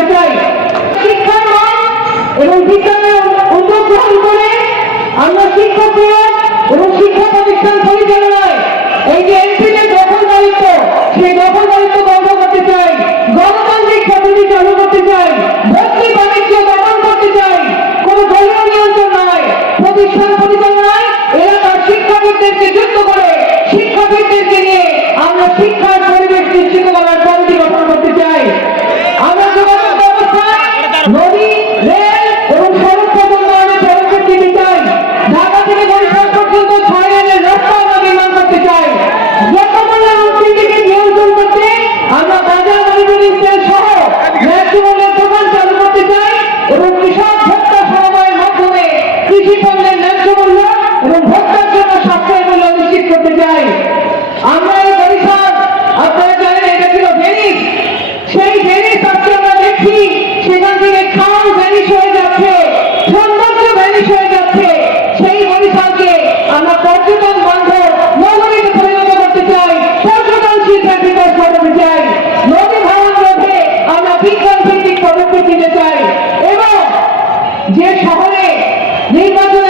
জানাতে চাই। শিক্ষার মান এবং বিজ্ঞানের উদ্যোগ গ্রহণ করে আমরা শিক্ষকরা এবং শিক্ষা প্রতিষ্ঠান পরিচালনায় এই যে এমপিদের দখলদারিত্ব, সেই দখলদারিত্ব বন্ধ করতে চাই, গণতান্ত্রিক পদ্ধতি চালু করতে চাই, ভর্তি বাণিজ্য দমন করতে চাই, কোন দলীয় নিয়ন্ত্রণ নয়, প্রতিষ্ঠান পরিচালনায় এলাকার শিক্ষাবিদদেরকে যুক্ত করে শিক্ষাবিদদেরকে নিয়ে আমরা শিক্ষার পরিবেশ নিশ্চিত করার পদ্ধতি গঠন করতে চাই। আমরা যোগাযোগ ব্যবস্থায় নদী, রেল এবং সড়ক উন্নয়নের পদক্ষেপ নিতে চাই। ঢাকা থেকে বরিশাল পর্যন্ত 6 লেনের রাস্তা আমরা নির্মাণ করতে চাই। দ্রব্যমূল্যের ঊর্ধ্বগতিকে নিয়ন্ত্রণ করতে আমরা বাজার মনিটরিং সেল সহ ন্যায্যমূল্যের দোকান চালু করতে চাই এবং কৃষক ভোক্তা সমবায়ের মাধ্যমে কৃষি পণ্যের ন্যায্যমূল্য এবং ভোক্তার জন্য সাশ্রয়ী মূল্য নিশ্চিত করতে চাই। আমরা এই বরিশাল, আপনারা জানেন এটা ছিল ভেনিস, সেই ভেনিস আজকে আমরা দেখছি সেখান থেকে খাল ভ্যানিশ হয়ে যাচ্ছে, সৌন্দর্য ভ্যানিশ হয়ে যাচ্ছে। সেই বরিশালকে আমরা পর্যটন বান্ধব নগরীতে পরিণত করতে চাই, পর্যটনশীল বিকাশ ঘটাতে চাই। নদী ভাঙন রোধে আমরা বিজ্ঞান ভিত্তিক পদক্ষেপ নিতে চাই এবং যে শহরে নির্বাচনের